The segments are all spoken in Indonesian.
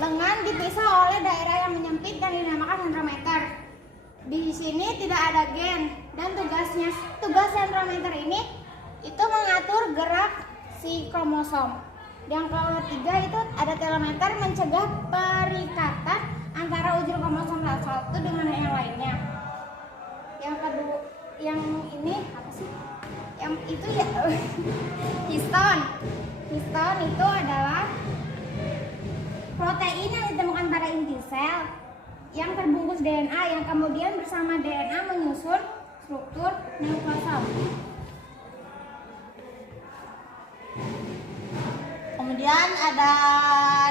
Lengan dipisah oleh daerah yang menyempit dan dinamakan sentrometer. Di sini tidak ada gen dan tugas sentrometer ini itu mengatur gerak si kromosom. Yang ketiga itu ada telometer, mencegah perikatan antara ujung kromosom satu dengan yang lainnya. Yang kedua, yang ini apa sih? Yang itu ya histon. Histon itu adalah protein yang ditemukan pada inti sel yang terbungkus DNA yang kemudian bersama DNA menyusun struktur nukleosom. Kemudian ada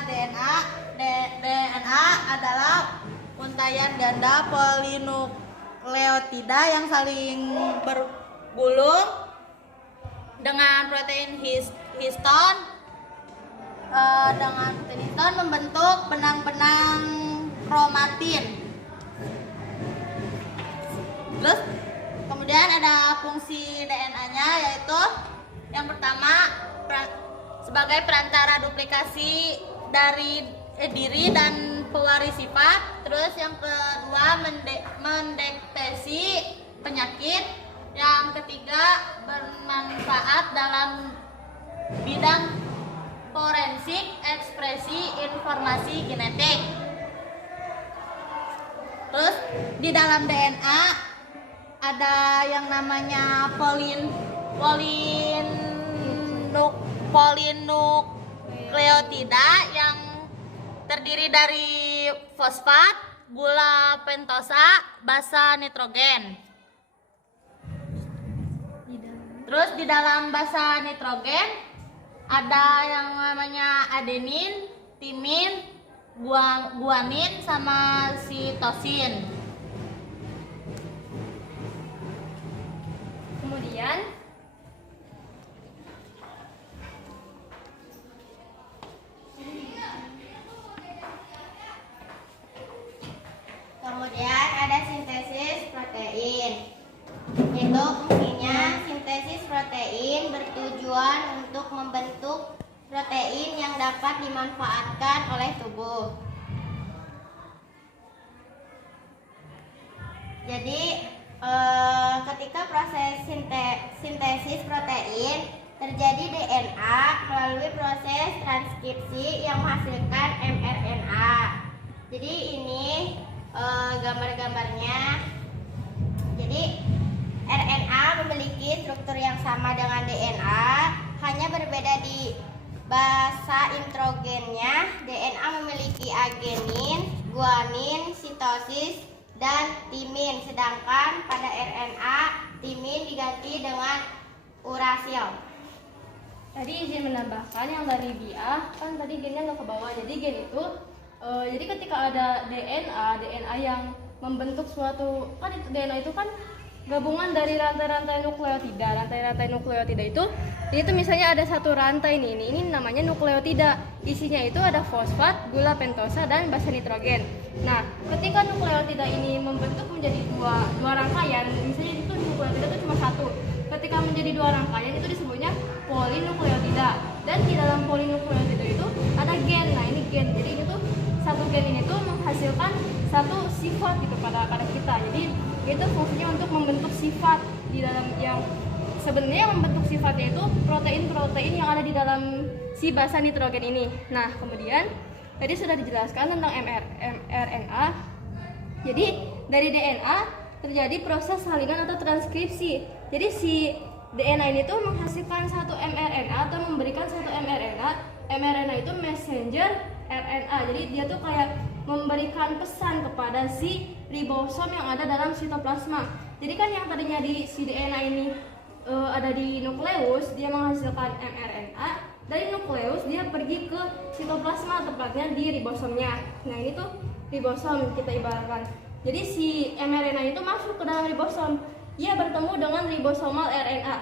DNA. DNA adalah untaian ganda polinukleotida yang saling bergulung dengan protein histon. Dengan protein histon membentuk benang-benang kromatin. Terus kemudian ada fungsi DNA-nya, yaitu yang pertama sebagai perantara duplikasi dari diri dan pewaris sifat. Terus yang kedua mendeteksi penyakit. Yang ketiga bermanfaat dalam bidang forensik, ekspresi informasi genetik. Terus di dalam DNA ada yang namanya polinukleotida yang terdiri dari fosfat, gula pentosa, basa nitrogen. Terus di dalam basa nitrogen ada yang namanya adenin, timin, guanin, sama sitosin. Kemudian ada sintesis protein. Itu fungsinya sintesis protein bertujuan untuk membentuk protein yang dapat dimanfaatkan oleh tubuh. Jadi ketika proses sintesis protein terjadi DNA melalui proses transkripsi yang menghasilkan mRNA. Jadi ini gambar-gambarnya. Jadi RNA memiliki struktur yang sama dengan DNA, hanya berbeda di basa introgennya. DNA memiliki agenin, guanin, sitosis, dan timin, sedangkan pada RNA timin diganti dengan urasil. Tadi izin menambahkan yang dari dia kan tadi gennya nggak ke bawah, jadi gen itu jadi ketika ada DNA yang membentuk suatu, kan itu DNA itu kan gabungan dari rantai-rantai nukleotida. Rantai-rantai nukleotida itu misalnya ada satu rantai nih, ini namanya nukleotida. Isinya itu ada fosfat, gula pentosa, dan basa nitrogen. Nah, ketika nukleotida ini membentuk menjadi dua rangkaian, misalnya itu nukleotida itu cuma satu. Ketika menjadi dua rangkaian itu disebutnya polinukleotida. Dan di dalam polinukleotida itu ada gen. Nah, ini gen. Jadi itu satu gen ini tuh menghasilkan satu sifat gitu pada kita. Jadi itu fungsinya untuk membentuk sifat di dalam, yang sebenarnya membentuk sifatnya itu protein-protein yang ada di dalam si basa nitrogen ini. Nah, kemudian tadi sudah dijelaskan tentang mRNA. Jadi dari DNA terjadi proses salinan atau transkripsi. Jadi si DNA ini tuh menghasilkan satu mRNA atau memberikan satu mRNA. mRNA itu messenger RNA. Jadi dia tuh kayak memberikan pesan kepada si ribosom yang ada dalam sitoplasma. Jadi kan yang tadinya di si DNA ini ada di nukleus, dia menghasilkan mRNA. Dari nukleus dia pergi ke sitoplasma, tepatnya di ribosomnya. Nah, ini tuh ribosom kita ibaratkan. Jadi si mRNA itu masuk ke dalam ribosom. Ia bertemu dengan ribosomal RNA.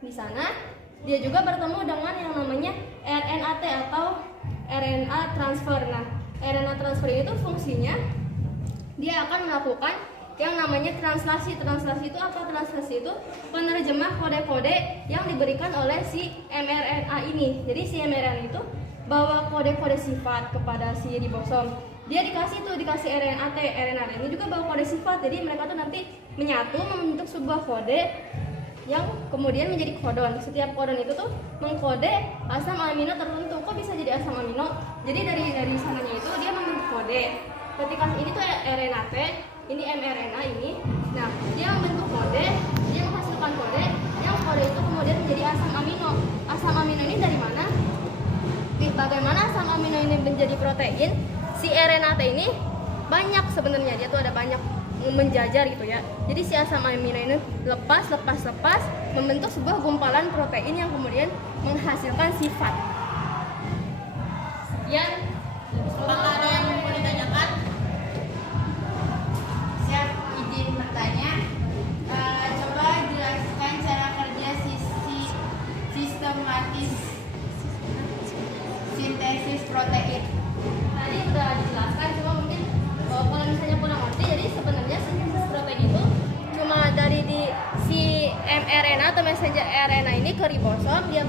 Di sana dia juga bertemu dengan yang namanya RNAT atau RNA transfer. Nah, RNA transfer itu fungsinya dia akan melakukan yang namanya translasi. Translasi itu apa? Translasi itu penerjemah kode-kode yang diberikan oleh si mRNA ini. Jadi si mRNA itu bawa kode-kode sifat kepada si ribosom. Dia dikasih RNA ini juga bawa kode sifat. Jadi mereka tuh nanti menyatu membentuk sebuah kode yang kemudian menjadi kodon. Setiap kodon itu tuh mengkode asam amino tertentu. Kok bisa jadi asam amino? Jadi dari sananya itu dia membentuk kode. Ketika ini tuh RNA ini mRNA ini. Nah, dia membentuk kode, dia menghasilkan kode, yang kode itu kemudian menjadi asam amino. Asam amino ini dari mana? Bagaimana asam amino ini menjadi protein? Si RNA ini banyak sebenarnya, dia tuh ada banyak menjajar gitu ya. Jadi si asam amino ini lepas membentuk sebuah gumpalan protein yang kemudian menghasilkan sifat. Sekian. Apakah ada yang mau ditanyakan? Siap, izin bertanya. Coba jelaskan cara kerja sistematis sintesis protein. Tadi udah dijelaskan, cuma mungkin kalau misalnya kurang ngerti, jadi sebenarnya sintesis protein itu cuma dari si mRNA atau messenger RNA ini ke ribosom, dia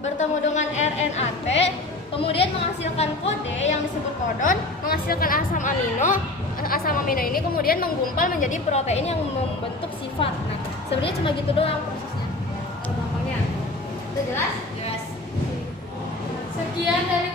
bertemu dengan RNA T, kemudian menghasilkan kode yang disebut kodon, menghasilkan asam amino. Asam amino ini kemudian menggumpal menjadi protein yang membentuk sifat. Nah, sebenarnya cuma gitu doang prosesnya. Gampangnya. Udah jelas? Jelas. Sekian dari